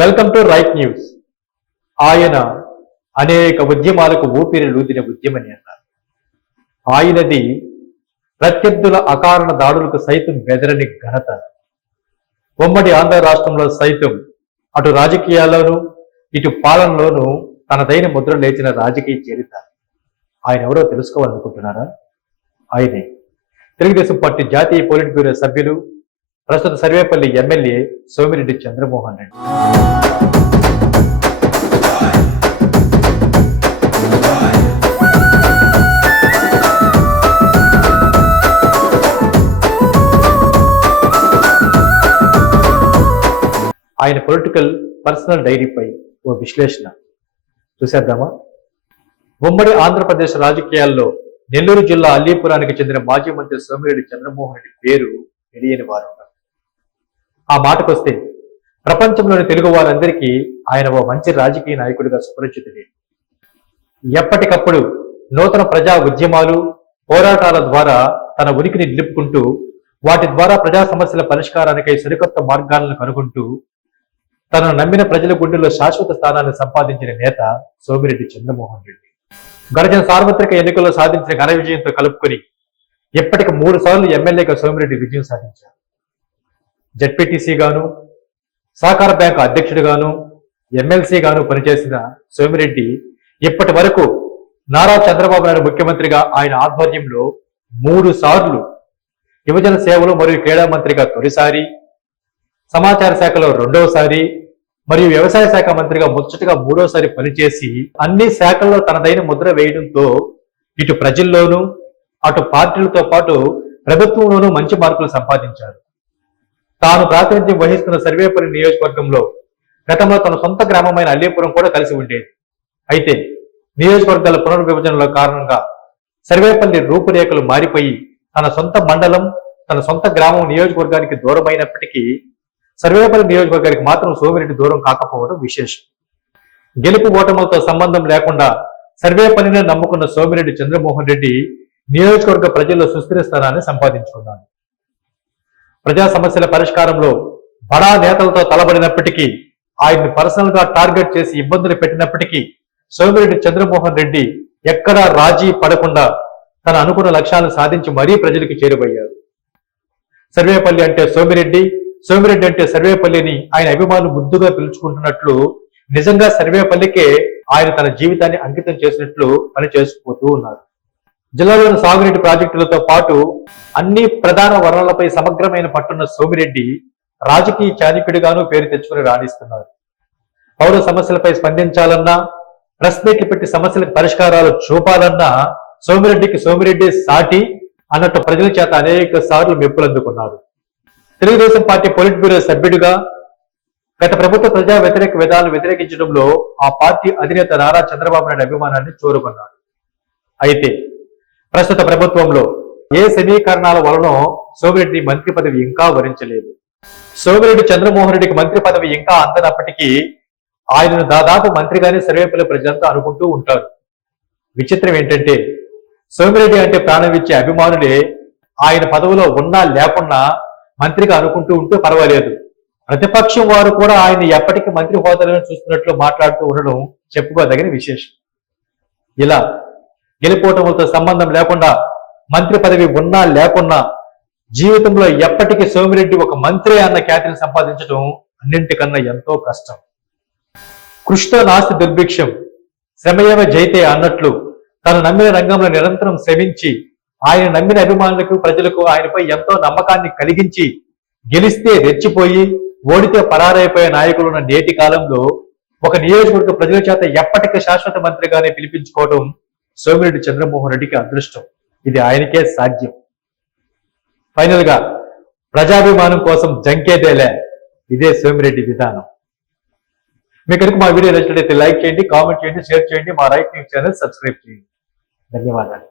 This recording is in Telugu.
వెల్కమ్ టు రైట్ న్యూస్ ఆయన అనేక ఉద్యమాలకు ఊపిరి లూదిన ఉద్యమని అన్నారు. ఆయనది ప్రత్యర్థుల అకారణ దాడులకు సైతం బెదరని ఘనత. ఉమ్మడి ఆంధ్ర రాష్ట్రంలో సైతం అటు రాజకీయాల్లోనూ ఇటు పాలనలోనూ తనదైన ముద్ర లేచిన రాజకీయ చరిత్ర. ఆయన ఎవరో తెలుసుకోవాలనుకుంటున్నారా? ఆయనే. తెలుగుదేశం పార్టీ జాతీయ పోలిట్ బ్యూరో సభ్యులు ప్రస్తుత సర్వేపల్లి ఎమ్మెల్యే సోమిరెడ్డి చంద్రమోహన్ రెడ్డి. ఆయన పొలిటికల్ పర్సనల్ డైరీపై ఓ విశ్లేషణ. చూసేద్దామా? ఉమ్మడి ఆంధ్రప్రదేశ్ రాజకీయాల్లో నెల్లూరు జిల్లా అల్లీపురానికి చెందిన మాజీ మంత్రి సోమిరెడ్డి చంద్రమోహన్ రెడ్డి పేరు తెలియని వారు. ఆ మాటకొస్తే ప్రపంచంలోని తెలుగు వారందరికీ ఆయన ఓ మంచి రాజకీయ నాయకుడిగా సుపరిచితుడే. ఎప్పటికప్పుడు నూతన ప్రజా ఉద్యమాలు పోరాటాల ద్వారా తన ఉనికిని నిలుపుకుంటూ వాటి ద్వారా ప్రజా సమస్యల పరిష్కారానికై సరికొత్త మార్గాలను కనుగొంటూ తనను నమ్మిన ప్రజల గుండెల్లో శాశ్వత స్థానాన్ని సంపాదించిన నేత సోమిరెడ్డి చంద్రమోహన్ రెడ్డి. గడిచిన సార్వత్రిక ఎన్నికల్లో సాధించిన ఘన విజయంతో కలుపుకొని ఇప్పటికి మూడు సార్లు ఎమ్మెల్యేగా సోమిరెడ్డి విజయం సాధించారు. జడ్పీటీసీ గాను సహకార బ్యాంకు అధ్యక్షుడిగాను ఎమ్మెల్సీ గాను పనిచేసిన సోమిరెడ్డి ఇప్పటి వరకు నారా చంద్రబాబు నాయుడు ముఖ్యమంత్రిగా ఆయన ఆధ్వర్యంలో మూడు సార్లు యువజన సేవలు మరియు క్రీడా మంత్రిగా తొలిసారి సమాచార శాఖలో రెండవసారి మరియు వ్యవసాయ శాఖ మంత్రిగా ముచ్చటగా మూడోసారి పనిచేసి అన్ని శాఖల్లో తనదైన ముద్ర వేయడంతో ఇటు ప్రజల్లోనూ అటు పార్టీలతో పాటు ప్రభుత్వంలోనూ మంచి మార్కులు సంపాదించారు. తాను ప్రాతినిధ్యం వహిస్తున్న సర్వేపల్లి నియోజకవర్గంలో గతంలో తన సొంత గ్రామమైన అల్లీపురం కూడా కలిసి ఉండేది. అయితే నియోజకవర్గాల పునర్విభజనల కారణంగా సర్వేపల్లి రూపురేఖలు మారిపోయి తన సొంత మండలం తన సొంత గ్రామం నియోజకవర్గానికి దూరమైనప్పటికీ సర్వేపల్లి నియోజకవర్గానికి మాత్రం సోమిరెడ్డి దూరం కాకపోవడం విశేషం. గెలుపు ఓటములతో సంబంధం లేకుండా సర్వేపల్లిని నమ్ముకున్న సోమిరెడ్డి చంద్రమోహన్ రెడ్డి నియోజకవర్గ ప్రజల్లో సుస్థిర స్థానాన్ని సంపాదించుకున్నాడు. ప్రజా సమస్యల పరిష్కారంలో బడా నేతలతో తలబడినప్పటికీ ఆయన్ని పర్సనల్గా టార్గెట్ చేసి ఇబ్బందులు పెట్టినప్పటికీ సోమిరెడ్డి చంద్రమోహన్ రెడ్డి ఎక్కడా రాజీ పడకుండా తన అనుకున్న లక్ష్యాలను సాధించి మరీ ప్రజలకు చేరువయ్యారు. సర్వేపల్లి అంటే సోమిరెడ్డి సోమిరెడ్డి అంటే సర్వేపల్లిని ఆయన అభిమానులు ముద్దుగా పిలుచుకుంటున్నట్లు నిజంగా సర్వేపల్లికే ఆయన తన జీవితాన్ని అంకితం చేసినట్లు పని చేసుకుపోతూ ఉన్నారు. జిల్లాలోని సాగునీటి ప్రాజెక్టులతో పాటు అన్ని ప్రధాన వనరులపై సమగ్రమైన పట్టున్న సోమిరెడ్డి రాజకీయ చాణక్యుడిగాను పేరు తెచ్చుకుని రాణిస్తున్నారు. పౌర సమస్యలపై స్పందించాలన్నా ప్రెస్ మీట్లు పెట్టి సమస్యలకు పరిష్కారాలు చూపాలన్నా సోమిరెడ్డికి సోమిరెడ్డి సాటి అన్నట్టు ప్రజల చేత అనేక సార్లు మెప్పులు అందుకున్నారు తెలుగుదేశం పార్టీ పొలిట్ బ్యూరో సభ్యుడిగా గత ప్రభుత్వ ప్రజా వ్యతిరేక విధాలను వ్యతిరేకించడంలో ఆ పార్టీ అధినేత నారా చంద్రబాబు నాయుడు అభిమానాన్ని చూరుకున్నారు. అయితే ప్రస్తుత ప్రభుత్వంలో ఏ సమీకరణాల వలన సోమిరెడ్డి మంత్రి పదవి ఇంకా వరించలేదు. సోమిరెడ్డి చంద్రమోహన్ రెడ్డికి మంత్రి పదవి ఇంకా అందనప్పటికీ ఆయనను దాదాపు మంత్రిగానే సర్వేపల్లి ప్రజలంతా అనుకుంటూ ఉంటారు. విచిత్రం ఏంటంటే సోమిరెడ్డి అంటే ప్రాణం ఇచ్చే అభిమానులే ఆయన పదవిలో ఉన్నా లేకున్నా మంత్రిగా అనుకుంటూ ఉంటే పర్వాలేదు. ప్రతిపక్షం వారు కూడా ఆయన ఎప్పటికీ మంత్రి హోదాలను చూస్తున్నట్లు మాట్లాడుతూ ఉండడం చెప్పుకోదగిన విశేషం. ఇలా గెలుపోటములతో సంబంధం లేకుండా మంత్రి పదవి ఉన్నా లేకున్నా జీవితంలో ఎప్పటికీ సోమిరెడ్డి ఒక మంత్రి అన్న ఖ్యాతిని సంపాదించడం అన్నింటికన్నా ఎంతో కష్టం. కృషితో నాస్తి దుర్భిక్షం శ్రమయేవ జైతే అన్నట్లు తను నమ్మిన రంగంలో నిరంతరం శ్రమించి ఆయన నమ్మిన అభిమానులకు ప్రజలకు ఆయనపై ఎంతో నమ్మకాన్ని కలిగించి గెలిస్తే రెచ్చిపోయి ఓడితే పరారైపోయే నాయకులు ఉన్న నేటి కాలంలో ఒక నియోజకవర్గ ప్రజల చేత ఎప్పటికీ శాశ్వత మంత్రిగానే పిలిపించుకోవడం సోమిరెడ్డి చంద్రమోహన్ రెడ్డికి అదృష్టం. ఇది ఆయనకే సాధ్యం. ఫైనల్గా ప్రజాభిమానం కోసం జంకేదేలే ఇదే సోమిరెడ్డి విధానం. మీకు కనుక మా వీడియో నచ్చినట్లయితే లైక్ చేయండి కామెంట్ చేయండి షేర్ చేయండి మా రైట్ న్యూస్ ఛానల్ సబ్స్క్రైబ్ చేయండి. ధన్యవాదాలు.